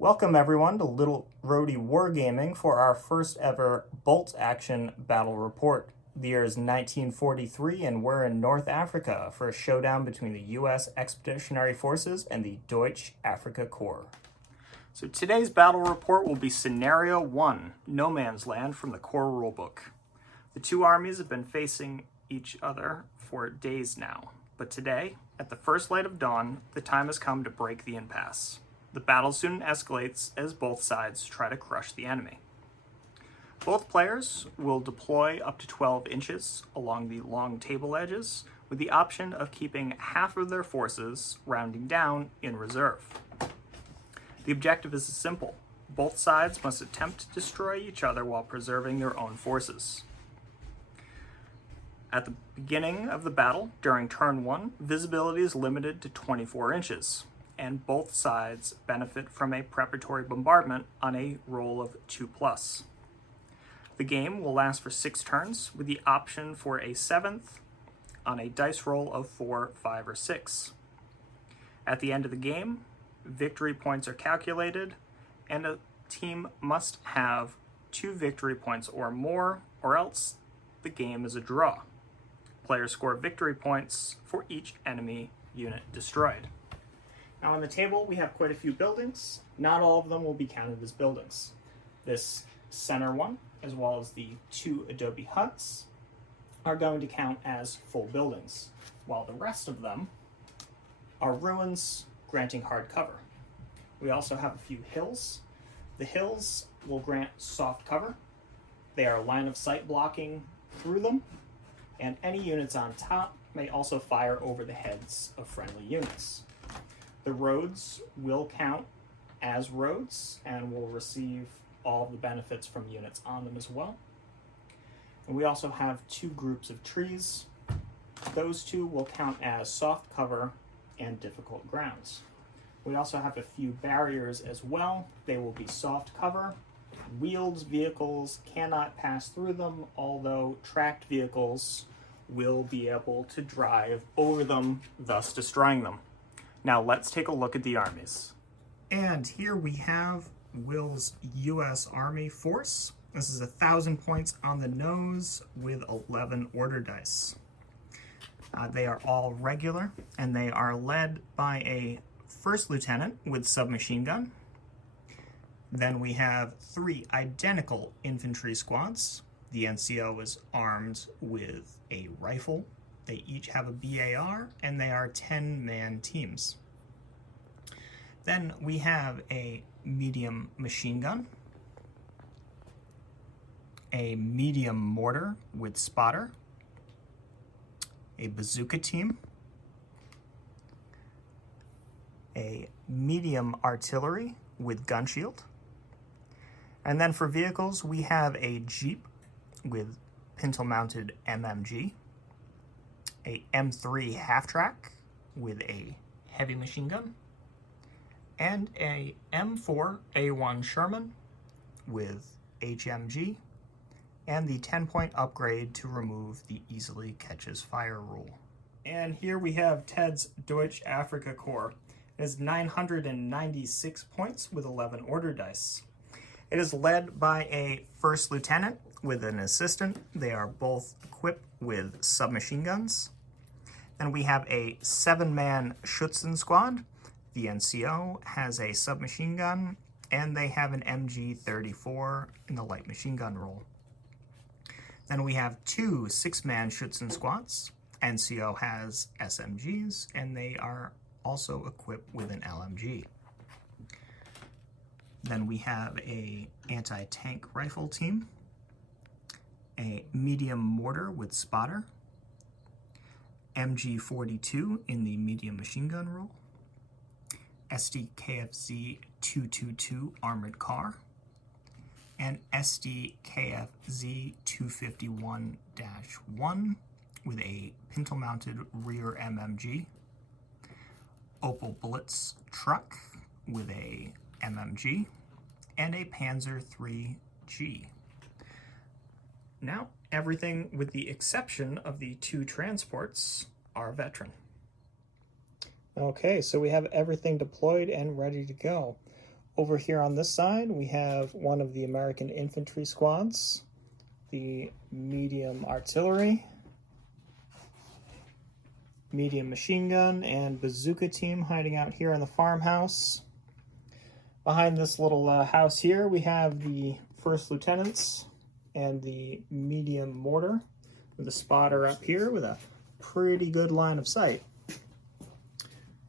Welcome everyone to Little Rhody Wargaming for our first ever bolt action battle report. The year is 1943 and we're in North Africa for a showdown between the U.S. Expeditionary Forces and the Deutsche Afrika Korps. So today's battle report will be Scenario 1, No Man's Land from the Core Rulebook. The two armies have been facing each other for days now, but today, at the first light of dawn, the time has come to break the impasse. The battle soon escalates as both sides try to crush the enemy. Both players will deploy up to 12 inches along the long table edges, with the option of keeping half of their forces, rounding down, in reserve. The objective is simple. Both sides must attempt to destroy each other while preserving their own forces. At the beginning of the battle, during turn 1, visibility is limited to 24 inches. And both sides benefit from a preparatory bombardment on a roll of 2+. The game will last for 6 turns, with the option for a 7th on a dice roll of 4, 5, or 6. At the end of the game, victory points are calculated, and a team must have 2 victory points or more, or else the game is a draw. Players score victory points for each enemy unit destroyed. Now on the table, we have quite a few buildings. Not all of them will be counted as buildings. This center one, as well as the 2 adobe huts, are going to count as full buildings, while the rest of them are ruins granting hard cover. We also have a few hills. The hills will grant soft cover. They are line of sight blocking through them, and any units on top may also fire over the heads of friendly units. The roads will count as roads and will receive all of the benefits from units on them as well. And we also have 2 groups of trees. Those 2 will count as soft cover and difficult grounds. We also have a few barriers as well. They will be soft cover. Wheeled vehicles cannot pass through them, although tracked vehicles will be able to drive over them, thus destroying them. Now let's take a look at the armies. And here we have Will's U.S. Army force. This is 1,000 points on the nose with 11 order dice. They are all regular, and they are led by a first lieutenant with submachine gun. Then we have 3 identical infantry squads. The NCO is armed with a rifle. They each have a BAR, and they are 10-man teams. Then we have a medium machine gun, a medium mortar with spotter, a bazooka team, a medium artillery with gun shield, and then for vehicles we have a Jeep with pintle-mounted MMG, a M3 half-track with a heavy machine gun, and a M4A1 Sherman with HMG, and the 10-point upgrade to remove the easily catches fire rule. And here we have Ted's Deutsche Afrika Korps. It is 996 points with 11 order dice. It is led by a first lieutenant with an assistant. They are both equipped with submachine guns. Then we have a 7-man Schützen squad. The NCO has a submachine gun, and they have an MG-34 in the light machine gun role. Then we have 2 6-man Schützen squads. NCO has SMGs, and they are also equipped with an LMG. Then we have a anti-tank rifle team, a medium mortar with spotter, MG-42 in the medium machine gun role, SDKFZ 222 armored car, and SDKFZ 251-1 with a pintle-mounted rear MMG, Opel Blitz truck with a MMG, and a Panzer III-G. Now, everything with the exception of the 2 transports are veteran. Okay, so we have everything deployed and ready to go. Over here on this side, we have one of the American infantry squads, the medium artillery, medium machine gun, and bazooka team hiding out here in the farmhouse. Behind this little house here, we have the first lieutenants and the medium mortar with a spotter up here with a pretty good line of sight.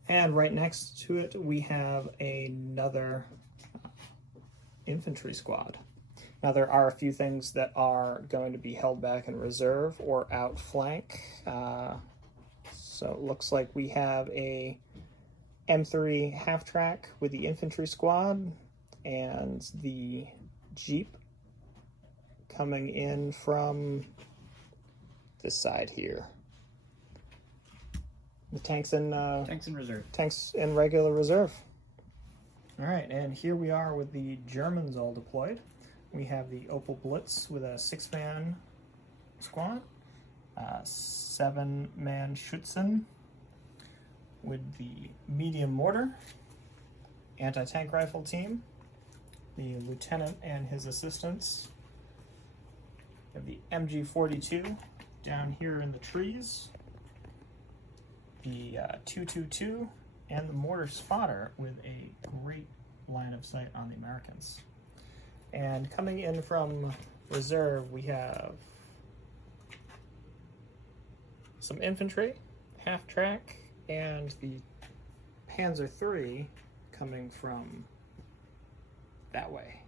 And right next to it, we have another infantry squad. Now, there are a few things that are going to be held back in reserve or outflank. So it looks like we have a M3 half-track with the infantry squad and the Jeep coming in from this side here. The tanks in reserve. Tanks in regular reserve. All right, and here we are with the Germans all deployed. We have the Opel Blitz with a 6-man squad, 7-man Schützen with the medium mortar, anti-tank rifle team, the lieutenant and his assistants. We have the MG42 down here in the trees, the 222, and the mortar spotter with a great line of sight on the Americans. And coming in from reserve, we have some infantry, half-track, and the Panzer III coming from that way.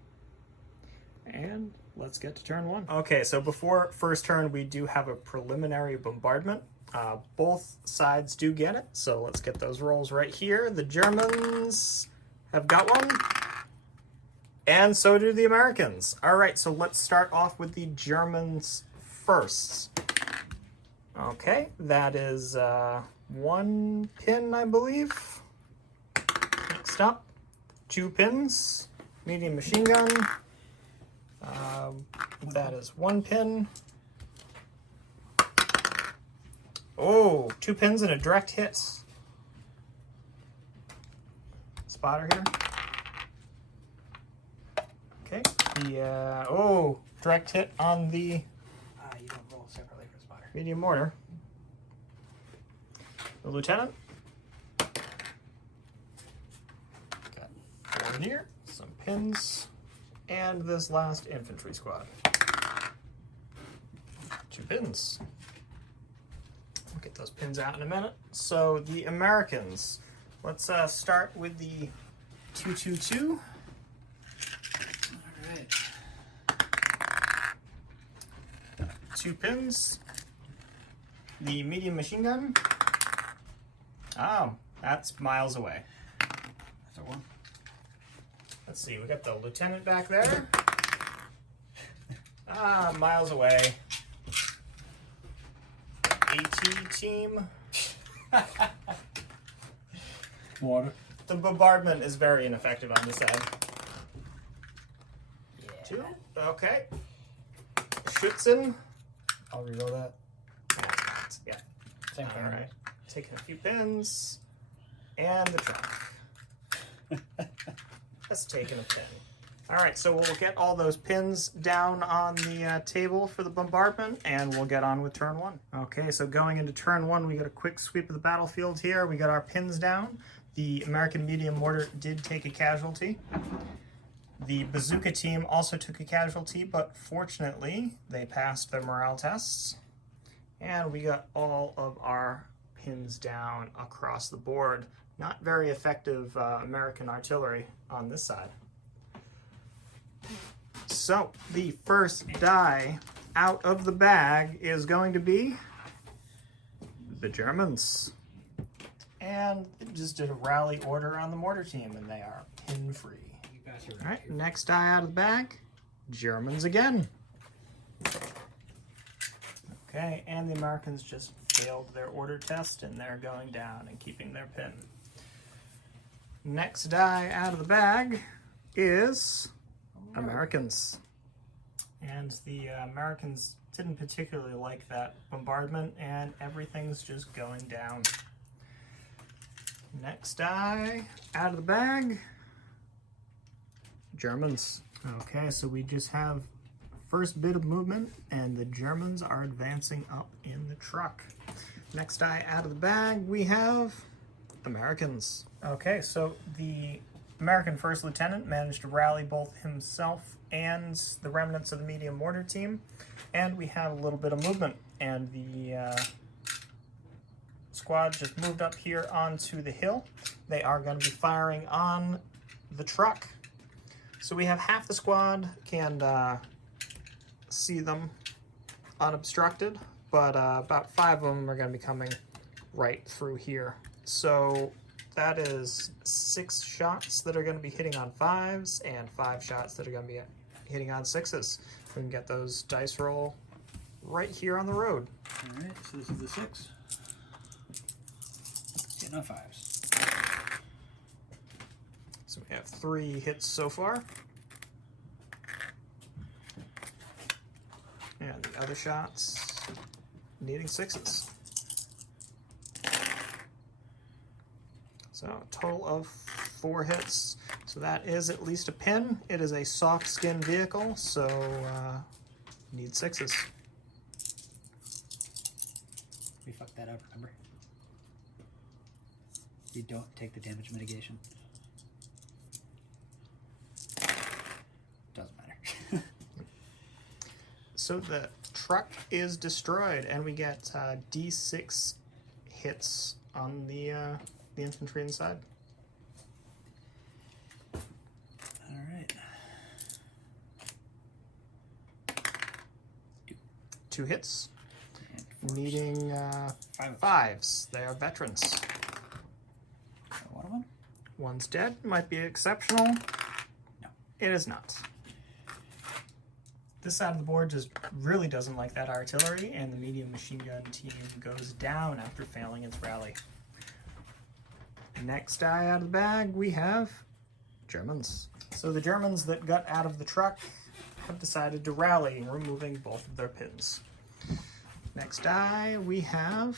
And let's get to turn one. Okay, so before first turn, we do have a preliminary bombardment. Both sides do get it, so let's get those rolls right here. The Germans have got one, and so do the Americans. All right, so let's start off with the Germans first. Okay, that is 1 pin, I believe. Next up, 2 pins, medium machine gun. That is 1 pin. Oh, 2 pins and a direct hit. Spotter here. Okay, the, direct hit on the You don't roll separately for spotter. medium mortar. The lieutenant. Got 4 near, some pins, and this last infantry squad. 2 pins. We'll get those pins out in a minute. So the Americans, let's start with the 222. All right. 2 pins. The medium machine gun. Oh, that's miles away. That's a 1. Let's see, we got the lieutenant back there. Miles away. AT team. Water. The bombardment is very ineffective on this side. Yeah. 2. Okay. Schützen. I'll reroll that. Yeah. Same thing. All right. Taking a few pins. And the truck. That's taking a pin. All right, so we'll get all those pins down on the table for the bombardment, and we'll get on with turn 1. Okay, so going into turn 1, we got a quick sweep of the battlefield here. We got our pins down. The American medium mortar did take a casualty. The bazooka team also took a casualty, but fortunately, they passed their morale tests. And we got all of our pins down across the board. Not very effective American artillery on this side. So the first die out of the bag is going to be the Germans. And it just did a rally order on the mortar team, and they are pin free. All right, next die out of the bag, Germans again. Okay, and the Americans just failed their order test, and they're going down and keeping their pin. Next die out of the bag is Americans. And the Americans didn't particularly like that bombardment, and everything's just going down. Next die out of the bag, Germans. Okay, so we just have first bit of movement, and the Germans are advancing up in the truck. Next die out of the bag, we have Americans. Okay, so the American First Lieutenant managed to rally both himself and the remnants of the medium mortar team, and we have a little bit of movement, and the squad just moved up here onto the hill. They are going to be firing on the truck. So we have half the squad can see them unobstructed, but about 5 of them are going to be coming right through here. So that is 6 shots that are going to be hitting on 5s and 5 shots that are going to be hitting on 6s. We can get those dice roll right here on the road. All right, so this is the 6. Getting on 5s. So we have 3 hits so far. And the other shots needing 6s. So a total of 4 hits. So that is at least a pin. It is a soft skin vehicle, so need 6s. We fucked that up, remember? You don't take the damage mitigation. Doesn't matter. So the truck is destroyed, and we get D6 hits on the infantry inside. All right. 2 hits, And 4s. needing 5s. They are veterans. One of them? One's dead. Might be exceptional. No. It is not. This side of the board just really doesn't like that artillery, and the medium machine gun team goes down after failing its rally. Next die out of the bag, we have Germans. So the Germans that got out of the truck have decided to rally, removing both of their pins. Next die, we have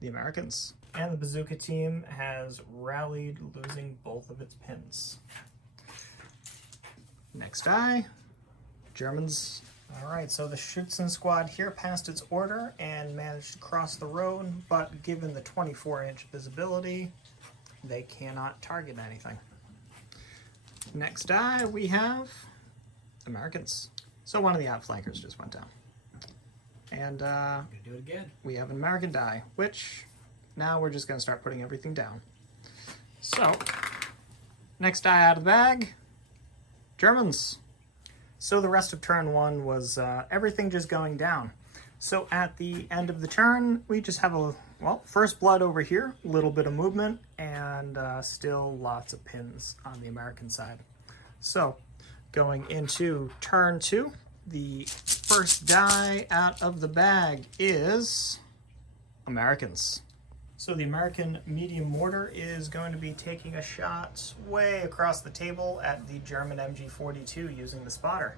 the Americans. And the bazooka team has rallied, losing both of its pins. Next die, Germans. All right, so the Schützen squad here passed its order and managed to cross the road, but given the 24-inch visibility, they cannot target anything. Next die, we have Americans. So one of the outflankers just went down. And I'm gonna do it again. we have an American die, which now we're just going to start putting everything down. So, next die out of the bag, Germans. So the rest of turn 1 was everything just going down. So at the end of the turn, we just have a, well, first blood over here, a little bit of movement, and still lots of pins on the American side. So going into turn 2, the first die out of the bag is Americans. So the American medium mortar is going to be taking a shot way across the table at the German MG42 using the spotter.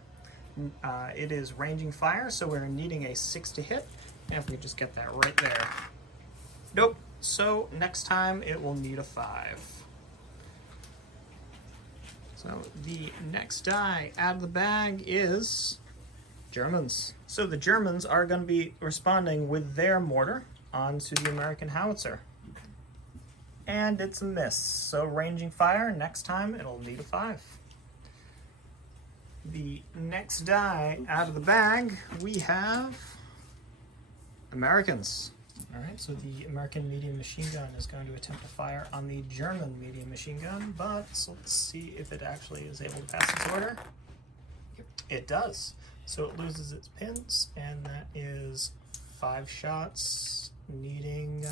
It is ranging fire, so we're needing a 6 to hit. And if we just get that right there. Nope. So next time it will need a 5. So the next die out of the bag is Germans. So the Germans are going to be responding with their mortar onto the American howitzer. And it's a miss. So ranging fire, next time it'll need a 5. The next die out of the bag, we have Americans. All right, so the American medium machine gun is going to attempt to fire on the German medium machine gun, but let's see if it actually is able to pass its order. It does. So it loses its pins, and that is 5 shots, needing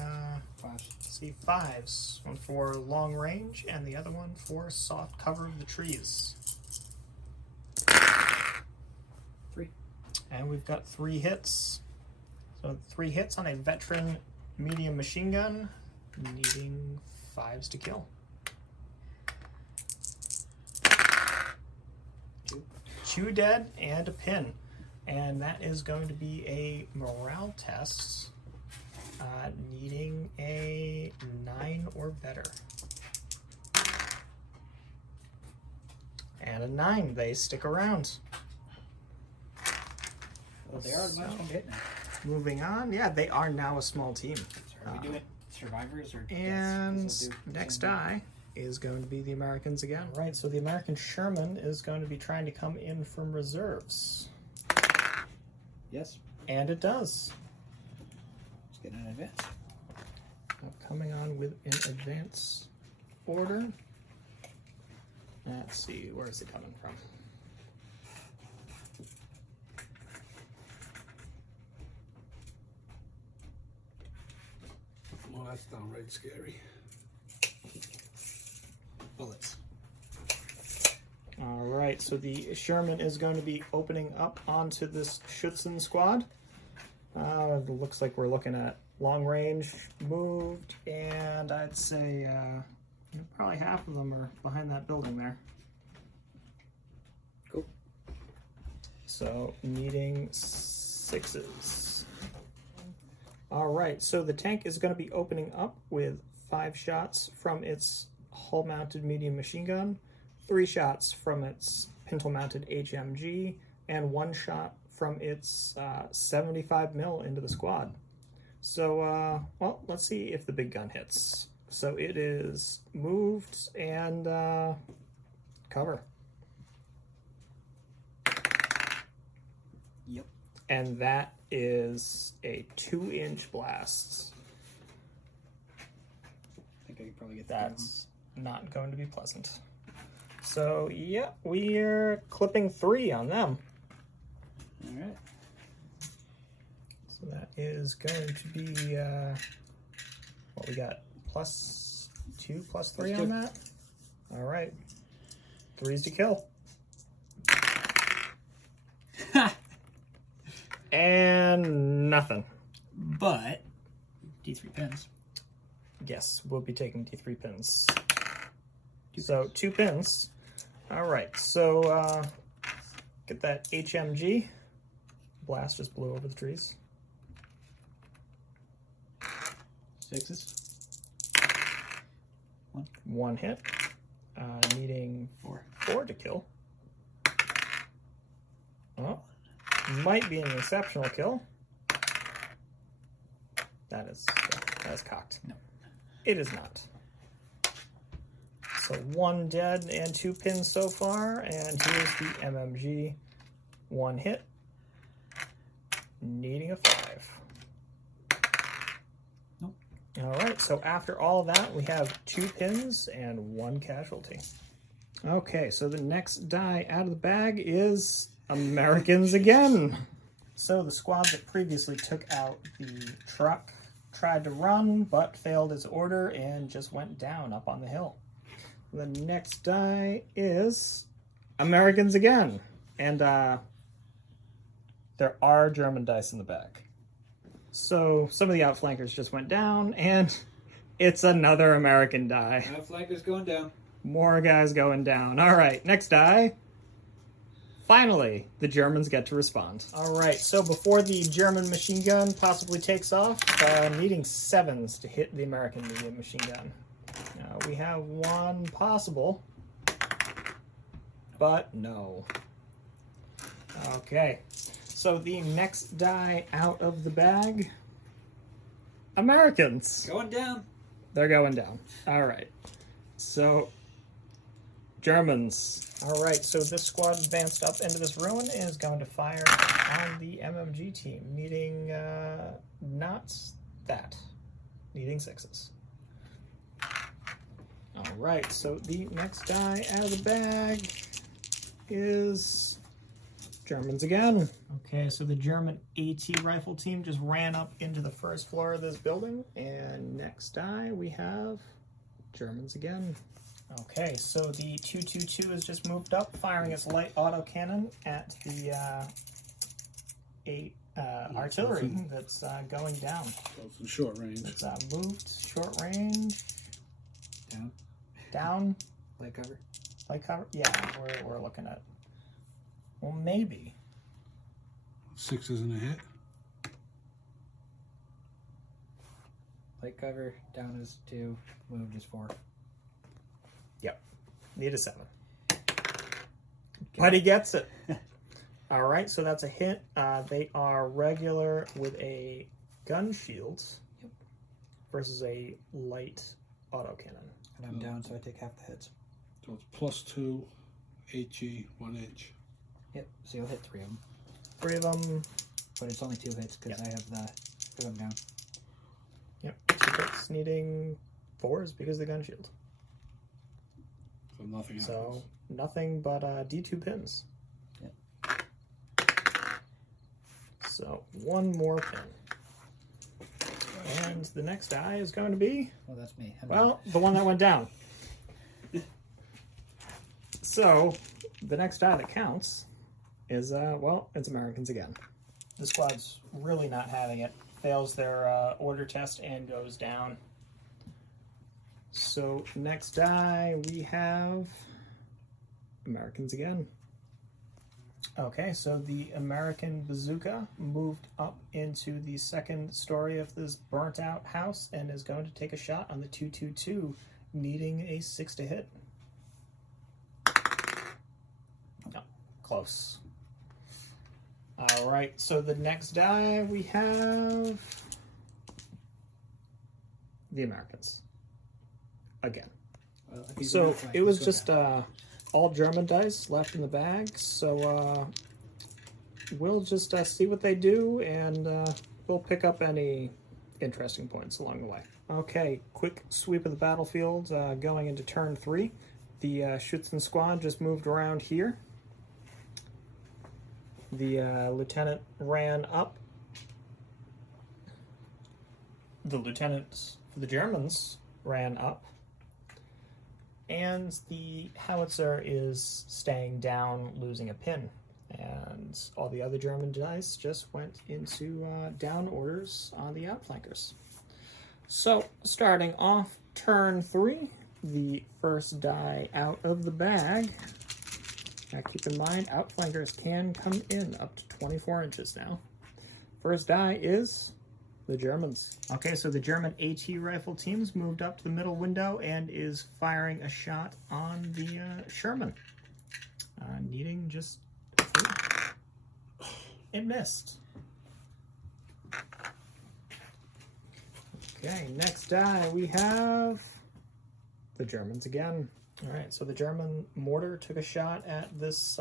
5s. One for long range, and the other one for soft cover of the trees. 3. And we've got 3 hits. So 3 hits on a veteran medium machine gun, needing 5s to kill. 2 dead and a pin. And that is going to be a morale test, needing a 9 or better. and a 9. They stick around. Well, they are much fun to hit now. Moving on. Yeah, they are now a small team. So are we doing survivors or And deaths? 'Cause we'll do next die is going to be the Americans again. Right, so the American Sherman is going to be trying to come in from reserves. Yes. And it does. Let's get an advance. Coming on with an advance order. Let's see, where is it coming from? Well, that's downright scary. Bullets. All right, so the Sherman is going to be opening up onto this Schutzen squad. It looks like we're looking at long range, moved, and I'd say probably half of them are behind that building there. Cool. So needing 6s. All right, so the tank is going to be opening up with 5 shots from its hull-mounted medium machine gun, 3 shots from its pintle-mounted HMG, and 1 shot from its 75 mil into the squad. So, well, let's see if the big gun hits. So it is moved and cover. Yep. And that is a 2-inch blast. I think I could probably get that. That's not going to be pleasant. So, yeah, we're clipping 3 on them. All right. So that is going to be, what we got, +2, +3 on that? All right. 3s to kill. And nothing. But D3 pins. Yes, we'll be taking D3 pins. So 2 pins. All right, so get that HMG. Blast just blew over the trees. 6s. 1 hit. Needing 4 to kill. Oh, might be an exceptional kill. That is cocked. No. It is not. So 1 dead and 2 pins so far, and here's the MMG. 1 hit. Needing a 5. Nope. All right, so after all that, we have 2 pins and 1 casualty. Okay, so the next die out of the bag is Americans again. So the squad that previously took out the truck tried to run, but failed its order and just went down up on the hill. The next die is Americans again. And there are German dice in the back. So some of the outflankers just went down, and it's another American die. Outflanker's going down. More guys going down. All right, next die. Finally, the Germans get to respond. All right, so before the German machine gun possibly takes off, needing 7s to hit the American medium machine gun. We have 1 possible, but no. Okay, so the next die out of the bag, Americans. Going down. They're going down. All right, so Germans. All right, so this squad advanced up into this ruin and is going to fire on the MMG team, needing not that, needing 6s. All right, so the next die out of the bag is Germans again. Okay, so the German AT rifle team just ran up into the first floor of this building, and next die we have Germans again. Okay, so the 222 has just moved up, firing its light autocannon at the artillery that's going down. That's in short range. It's moved, short range. Down. Down. Light cover. Light cover? Yeah, we're looking at. Well, maybe. 6 isn't a hit. Light cover. Down is 2. Moved is 4. Yep. Need a 7. But he gets it. All right, so that's a hit. They are regular with a gun shield versus a light autocannon. And I'm down, so I take half the hits. So it's +2 HE 1 inch. Yep, so you'll hit 3 of them. 3 of them. But it's only 2 hits because I have the them down. Yep, 2 hits needing 4s because of the gun shield. So nothing happens. So nothing but D2 pins. Yep. So 1 more pin. And the next die is going to be, Well, that's me. well, the one that went down. So the next die that counts is, well, it's Americans again. The squad's really not having it. Fails their order test and goes down. So next die we have Americans again. Okay, so the American bazooka moved up into the second story of this burnt out house and is going to take a shot on the 222, needing a 6 to hit. No, close. All right, so the next die we have the Americans again. Well, if he's So enough, it was go just down. all German dice left in the bag. So we'll just see what they do, and we'll pick up any interesting points along the way. Okay, quick sweep of the battlefield going into turn 3. The Schützen squad just moved around here. The lieutenant ran up. The lieutenant for the Germans ran up. And the howitzer is staying down, losing a pin. And all the other German dice just went into down orders on the outflankers. So, starting off turn 3, the first die out of the bag. Now keep in mind, outflankers can come in up to 24 inches now. First die is the Germans. Okay, so the German AT rifle team's moved up to the middle window and is firing a shot on the Sherman. Needing just 3. It missed. Okay, next die we have the Germans again. All right, so the German mortar took a shot at this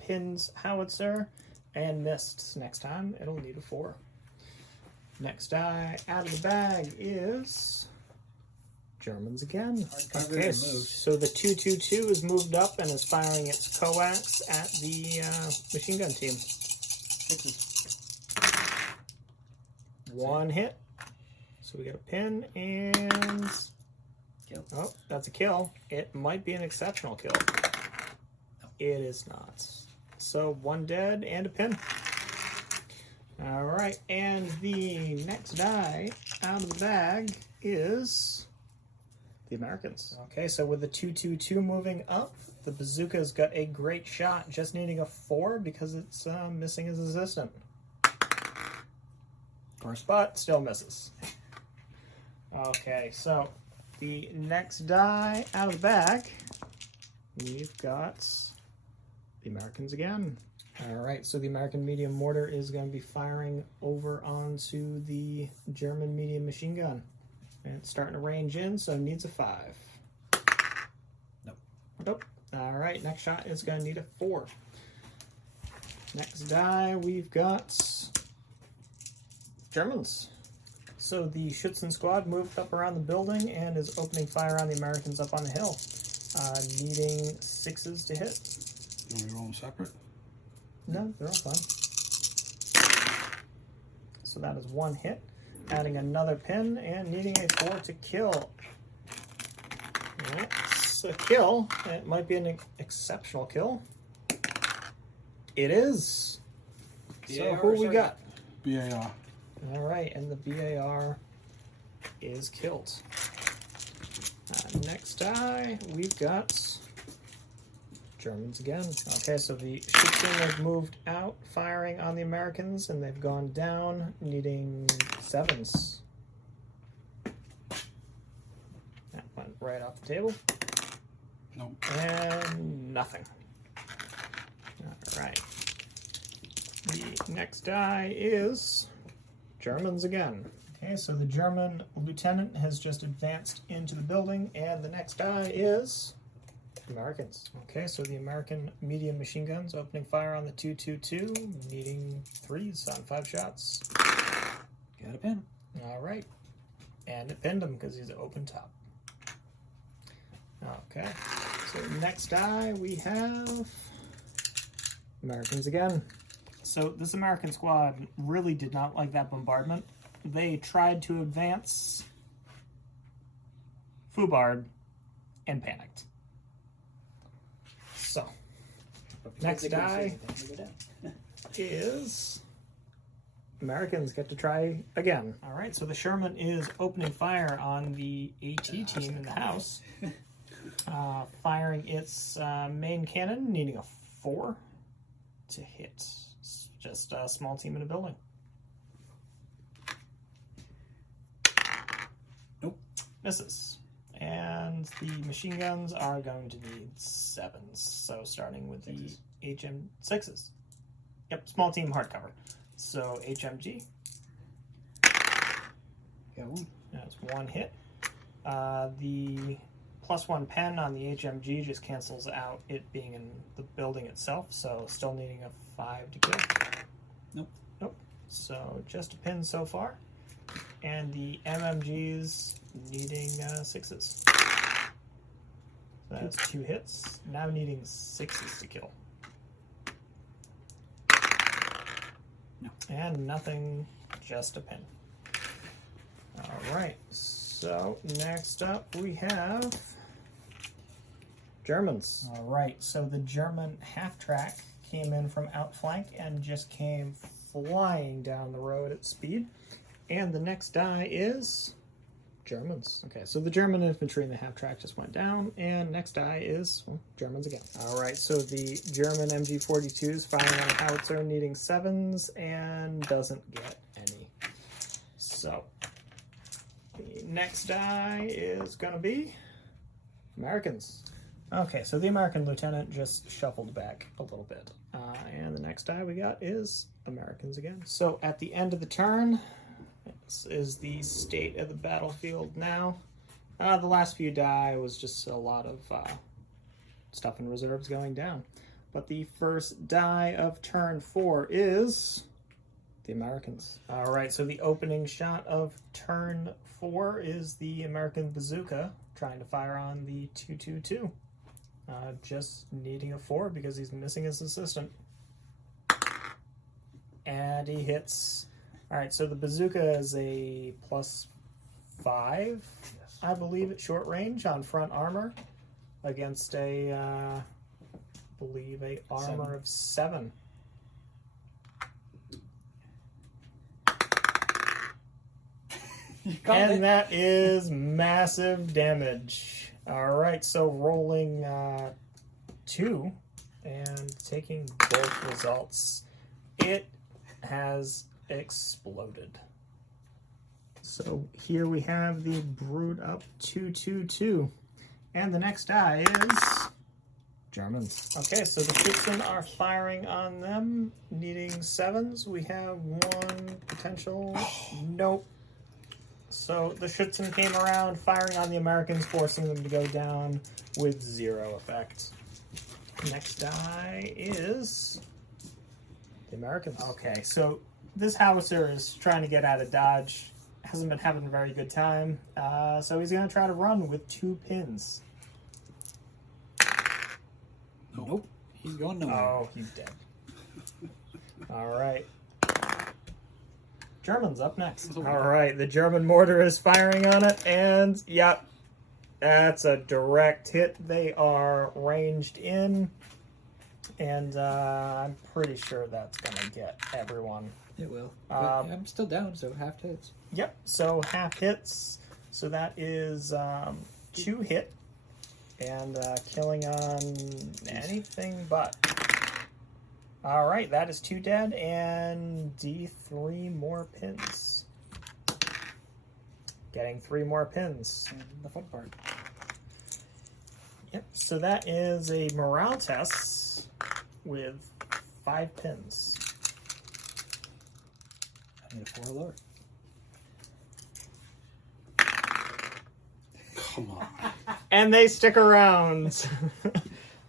Pin's howitzer and missed. Next time, it'll need a 4. Next die out of the bag is Germans again. Hardcover Okay, and moved. so the 222 is moved up and is firing its coax at the machine gun team. 6s. 1 hit. So we got a pin and... Kill. Oh, that's a kill. It might be an exceptional kill. No. It is not. So 1 dead and a pin. All right, and the next die out of the bag is the Americans. Okay, so with the 222 moving up, the bazooka's got a great shot, just needing a 4 because it's missing his assistant. Of course, but still misses. Okay, so the next die out of the bag, we've got the Americans again. All right, so the American medium mortar is going to be firing over onto the German medium machine gun. And it's starting to range in, so it needs a 5. Nope. Nope. All right, next shot is going to need a 4. Next die, we've got Germans. So the Schützen squad moved up around the building and is opening fire on the Americans up on the hill, needing 6s to hit. You want me to roll them separate? No, they're all fine. So that is 1 hit, adding another pin and needing a 4 to kill. That's a kill. It might be an exceptional kill. It is. So who we got? BAR. All right, and the BAR is killed. Next die, we've got Germans again. Okay, so the Schützen have moved out, firing on the Americans, and they've gone down, needing 7s. That went right off the table. Nope. And nothing. right. The next die is Germans again. Okay, so the German lieutenant has just advanced into the building, and the next die is Americans. Okay, so the American medium machine guns opening fire on the 222, needing 3s on 5 shots. Got a pin. All right, and it pinned him because he's open top. Okay, so next die we have Americans again. So this American squad really did not like that bombardment. They tried to advance, foobarred, and panicked. So, next die is Americans get to try again. All right, so the Sherman is opening fire on the AT team in the house, firing its main cannon, needing a 4 to hit. It's just a small team in a building. Nope. Misses. And the machine guns are going to need 7s. So starting with the HM6s. Yep, small team hardcover. So HMG. Got one. That's 1 hit. The +1 pen on the HMG just cancels out it being in the building itself, so still needing a 5 to kill. Nope. Nope. So just a pin so far. And the MMGs needing 6s. So that's 2 hits. Now needing 6s to kill. No. And nothing, just a pin. All right. So next up we have Germans. All right. So the German half-track came in from outflank and just came flying down the road at speed. And the next die is Germans. Okay, so the German infantry in the half-track just went down, and next die is, well, Germans again. All right, so the German MG42s firing on a howitzer, needing 7s, and doesn't get any. So the next die is going to be Americans. Okay, so the American lieutenant just shuffled back a little bit. And the next die we got is Americans again. So at the end of the turn, this is the state of the battlefield now. The last few die was just a lot of stuff in reserves going down. But the first die of turn 4 is the Americans. All right, so the opening shot of turn 4 is the American bazooka trying to fire on the 222. Just needing a 4 because he's missing his assistant. And he hits. All right, so the bazooka is a +5, I believe, at short range on front armor against a, I believe, a armor of 7. And that is massive damage. All right, so rolling 2 and taking both results. It has exploded. So here we have the Brood Up 222. And the next die is Germans. Okay, so the Schützen are firing on them, needing 7s. We have 1 potential. Nope. So the Schützen came around, firing on the Americans, forcing them to go down with 0 effect. Next die is the Americans. Okay, so this howitzer is trying to get out of dodge. Hasn't been having a very good time. So he's going to try to run with 2 pins. Nope. He's going nowhere. Oh, he's dead. All right. Germans up next. All right, the German mortar is firing on it, and yep, that's a direct hit. They are ranged in, and I'm pretty sure that's going to get everyone. It will. I'm still down, so half hits. Yep, so half hits. So that is 2 hit, and killing on anything but. All right, that is 2 dead, and D3 more pins. Getting 3 more pins. And the fun part. Yep, so that is a morale test with 5 pins. I need a 4 lower. Come on. And they stick around.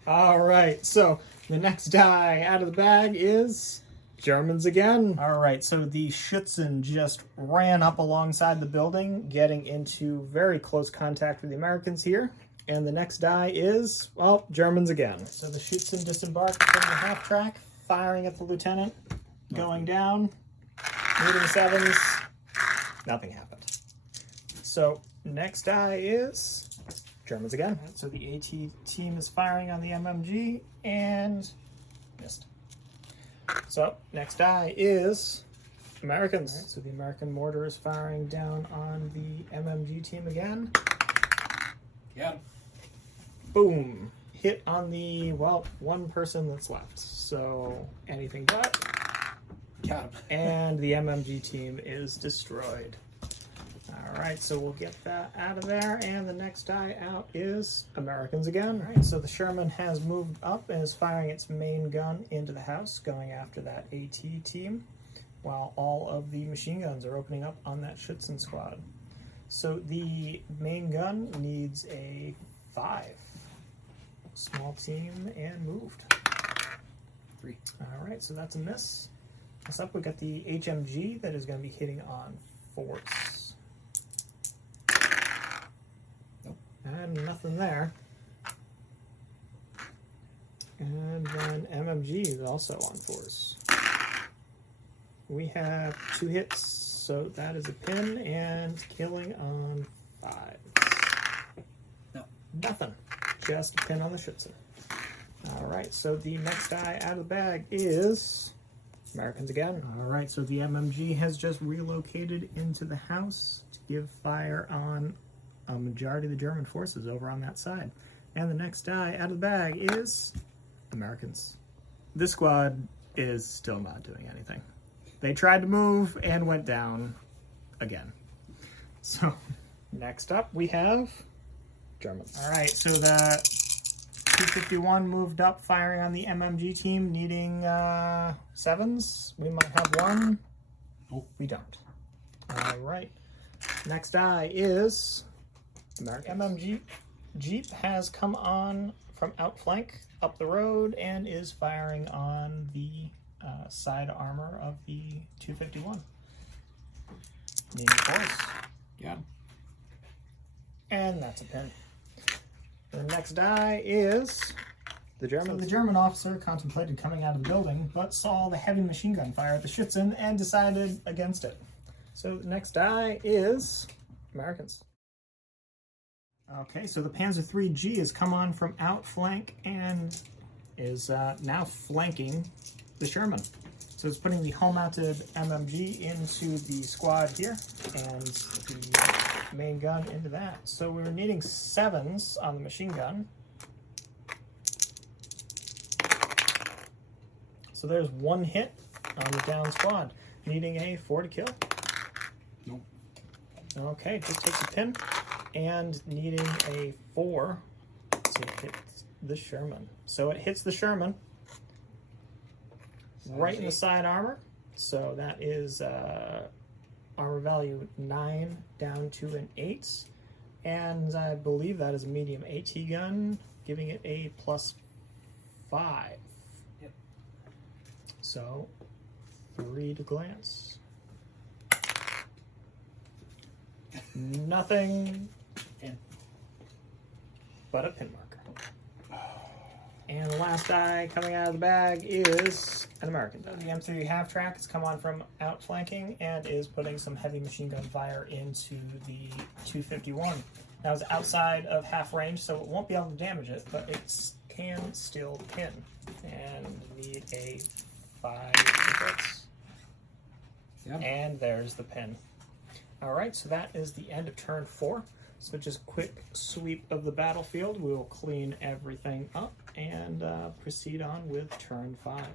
All right, so the next die out of the bag is Germans again. All right, so the Schützen just ran up alongside the building, getting into very close contact with the Americans here. And the next die is, well, Germans again. So the Schützen disembarked from the half track, firing at the lieutenant, going down, moving 7s. Nothing happened. So next die is Germans again. So the AT team is firing on the MMG and missed. So next die is Americans. Right, so the American mortar is firing down on the MMG team again. Got him. Boom. Hit on the, well, one person that's left. So anything but. Got him. And the MMG team is destroyed. All right, so we'll get that out of there, and the next die out is Americans again. All right, so the Sherman has moved up and is firing its main gun into the house, going after that AT team, while all of the machine guns are opening up on that Schützen squad. So the main gun needs a 5. Small team and moved. 3. All right, so that's a miss. Next up, we got the HMG that is going to be hitting on 4s. And nothing there. And then MMG is also on 4s. We have 2 hits, so that is a pin, and killing on 5s. No. Nothing. Just a pin on the Schützen. Alright, so the next die out of the bag is Americans again. Alright, so the MMG has just relocated into the house to give fire on a majority of the German forces over on that side. And the next die out of the bag is Americans. This squad is still not doing anything. They tried to move and went down again. So next up we have Germans. All right, so the 251 moved up, firing on the MMG team, needing 7s. We might have 1. Oh, we don't. All right. Next die is American. MMG Jeep has come on from outflank up the road and is firing on the side armor of the 251. Needing 4s. yeah. And that's a pin. The next die is the German. So the German officer contemplated coming out of the building, but saw the heavy machine gun fire at the Schützen and decided against it. So the next die is Americans. Okay, so the Panzer III G has come on from outflank and is now flanking the Sherman. So it's putting the hull-mounted MMG into the squad here and the main gun into that. So we're needing 7s on the machine gun. So there's 1 hit on the down squad, needing a 4 to kill. Nope. Okay, just takes a pin. And needing a 4 to hit the Sherman. So it hits the Sherman right in the side armor. So that is armor value 9 down to an 8. And I believe that is a medium AT gun, giving it a +5. Yep. So 3 to glance. Nothing. Pin. But a pin marker. And the last die coming out of the bag is an American die. The M3 half-track has come on from outflanking and is putting some heavy machine gun fire into the 251. Now it's outside of half range, so it won't be able to damage it, but it can still pin. And need a 5 hits. Yep. And there's the pin. All right, so that is the end of turn 4. So just quick sweep of the battlefield. We will clean everything up and proceed on with turn 5.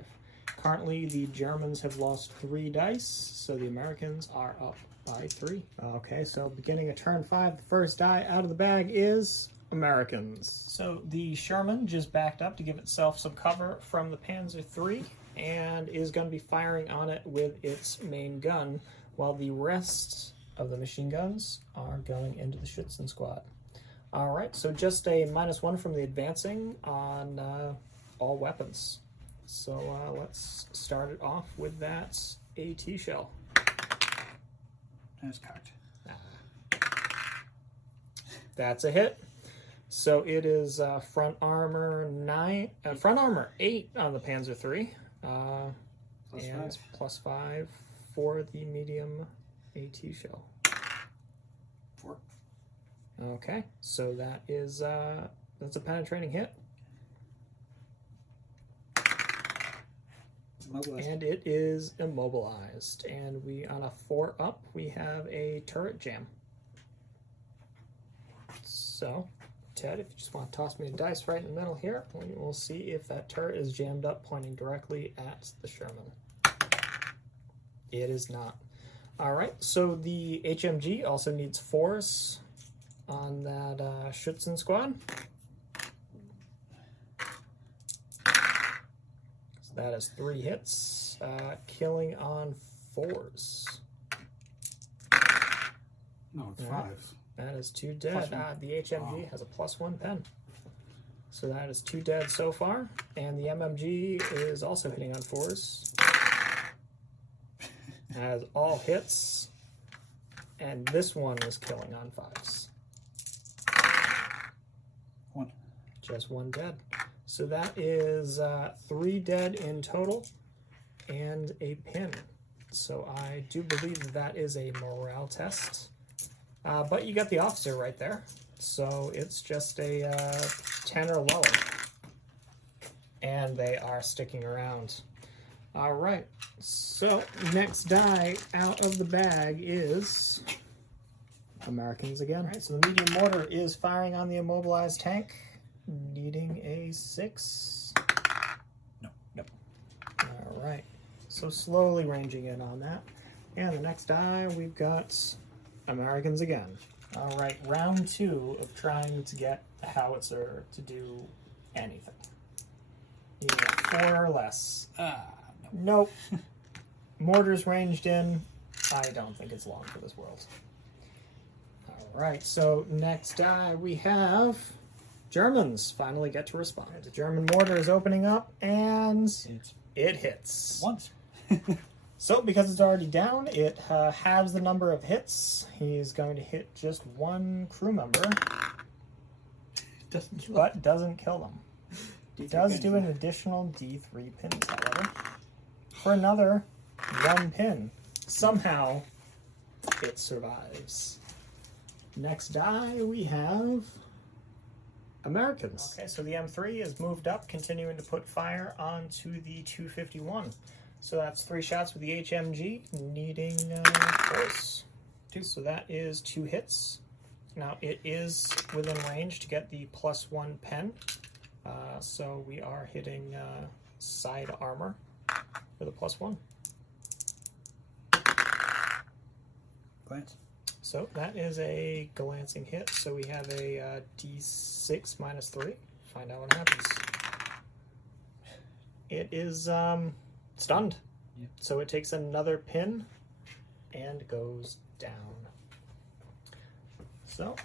Currently, the Germans have lost 3 dice, so the Americans are up by 3. Okay, so beginning of turn 5, the first die out of the bag is Americans. So the Sherman just backed up to give itself some cover from the Panzer III and is going to be firing on it with its main gun, while the rest of the machine guns are going into the Schützen squad. All right, so just a -1 from the advancing on all weapons. So let's start it off with that AT shell. That's cocked. That's a hit. So it is front armor 8 on the Panzer III, and +5 for the medium AT shell. 4. Okay, so that is that's a penetrating hit. Immobilized. And it is immobilized. And we, on a 4 up, we have a turret jam. So, Ted, if you just want to toss me a dice right in the middle here, we'll see if that turret is jammed up, pointing directly at the Sherman. It is not. All right, so the HMG also needs 4s on that Schützen squad. So that is 3 hits, killing on 4s. No, it's All 5s. That is 2 dead. The HMG has a +1 pen. So that is 2 dead so far. And the MMG is also hitting on 4s. Has all hits. And this one is killing on 5s. 1. Just 1 dead. So that is 3 dead in total and a pin. So I do believe that that is a morale test. But you got the officer right there, so it's just a 10 or lower. And they are sticking around. All right, so next die out of the bag is Americans again. All right, so the medium mortar is firing on the immobilized tank, needing a 6. No. Nope. All right, so slowly ranging in on that. And the next die, we've got Americans again. All right, round 2 of trying to get the howitzer to do anything. You get 4 or less. No. Nope. Mortars ranged in. I don't think it's long for this world. All right, so next die we have Germans finally get to respond. The German mortar is opening up, and it hits. Once. So, because it's already down, it halves the number of hits. He's going to hit just 1 crew member, but doesn't kill them. It does do an additional D3 pins, however, for another 1 pin. Somehow, it survives. Next die, we have Americans. Okay, so the M3 is moved up, continuing to put fire onto the 251. So that's 3 shots with the HMG, needing force. 2. So that is 2 hits. Now it is within range to get the +1 pen. So we are hitting side armor with a +1. Glance. So that is a glancing hit. So we have a D6 -3. Find out what happens. It is stunned. Yep. So it takes another pin and goes down. So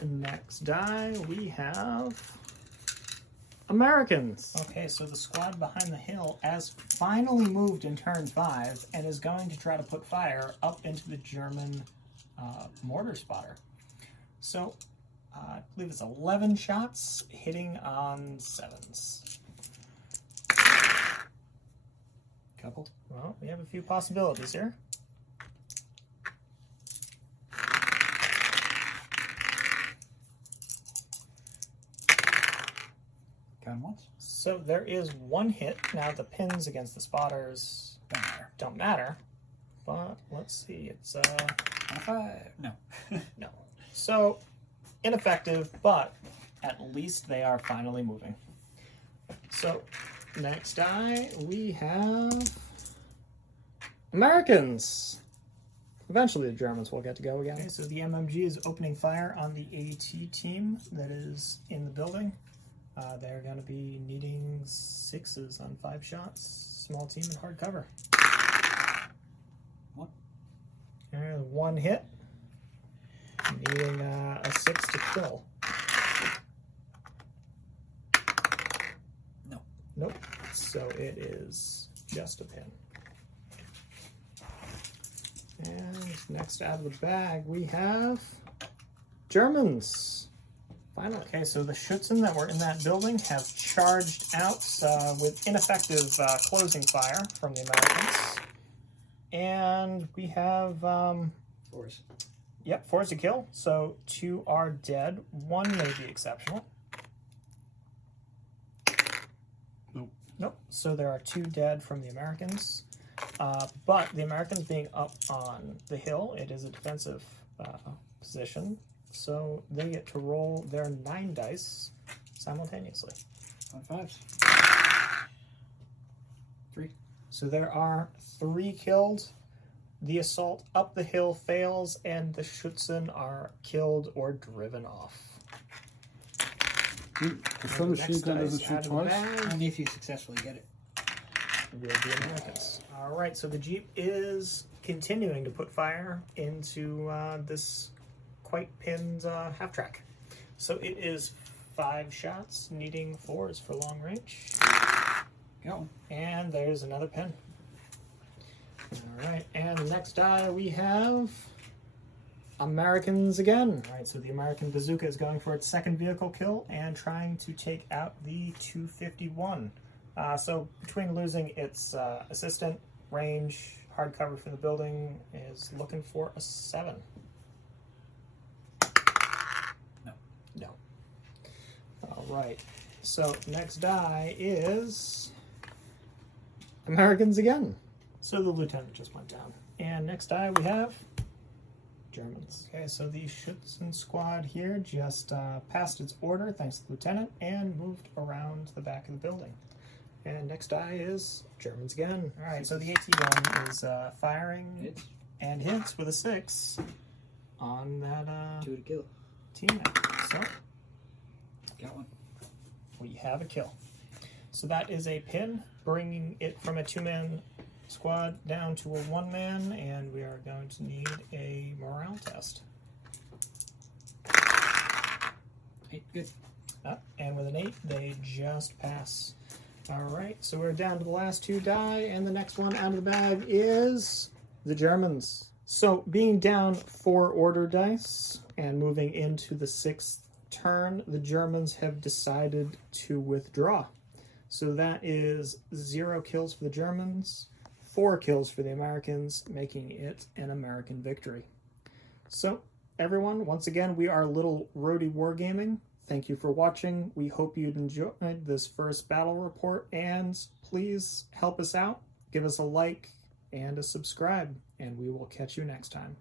next die we have Americans. Okay, so the squad behind the hill has finally moved in turn 5 and is going to try to put fire up into the German mortar spotter. So I believe it's 11 shots hitting on 7s. Couple. Well, we have a few possibilities here. Count once. So there is 1 hit. Now the pins against the spotters don't matter. But let's see, it's 5. No. no. So ineffective, but at least they are finally moving. So next die we have Americans. eventually the Germans will get to go again. Okay, so the MMG is opening fire on the AT team that is in the building. They're going to be needing 6s on 5 shots. Small team in hard cover. What? And 1 hit. Needing a 6 to kill. No. Nope. So it is just a pin. And next out of the bag we have Germans. Finally. Okay, so the Schutzen that were in that building have charged out with ineffective closing fire from the Americans. And we have... 4s. Yep, 4 to kill. So 2 are dead. 1 may be exceptional. Nope. Nope. So there are 2 dead from the Americans. But the Americans being up on the hill, it is a defensive position. So they get to roll their 9 dice simultaneously. On 5s. 3. So there are 3 killed. The assault up the hill fails, and the Schutzen are killed or driven off. The submachine gun doesn't shoot twice? Only if you successfully get it. Will be Americans. All right, so the Jeep is continuing to put fire into this quite pinned half track. So it is 5 shots, needing 4s for long range. Got one. And there's another pin. All right, and the next die we have Americans again. All right, so the American bazooka is going for its 2nd vehicle kill and trying to take out the 251. So between losing its assistant, range, hard cover for the building, is looking for a 7. No. No. All right. So next die is Americans again. So the lieutenant just went down. And next die we have Germans. Okay, so the Schutzen squad here just passed its order, thanks to the lieutenant, and moved around the back of the building. And next die is Germans again. All right, so the AT-1 is firing Hits. and hits with a 6 on that 2 to kill. teammate. So Got one. we have a kill. So that is a pin, bringing it from a 2-man squad down to a 1-man, and we are going to need a morale test. 8. Good. And with an 8, they just pass. All right, so we're down to the last 2 die, and the next one out of the bag is the Germans. So being down 4 order dice and moving into the 6th turn, the Germans have decided to withdraw. So that is 0 kills for the Germans, 4 kills for the Americans, making it an American victory. So everyone, once again, we are Little Rhody Wargaming. Thank you for watching. We hope you'd enjoyed this first battle report, and please help us out. Give us a like and a subscribe, and we will catch you next time.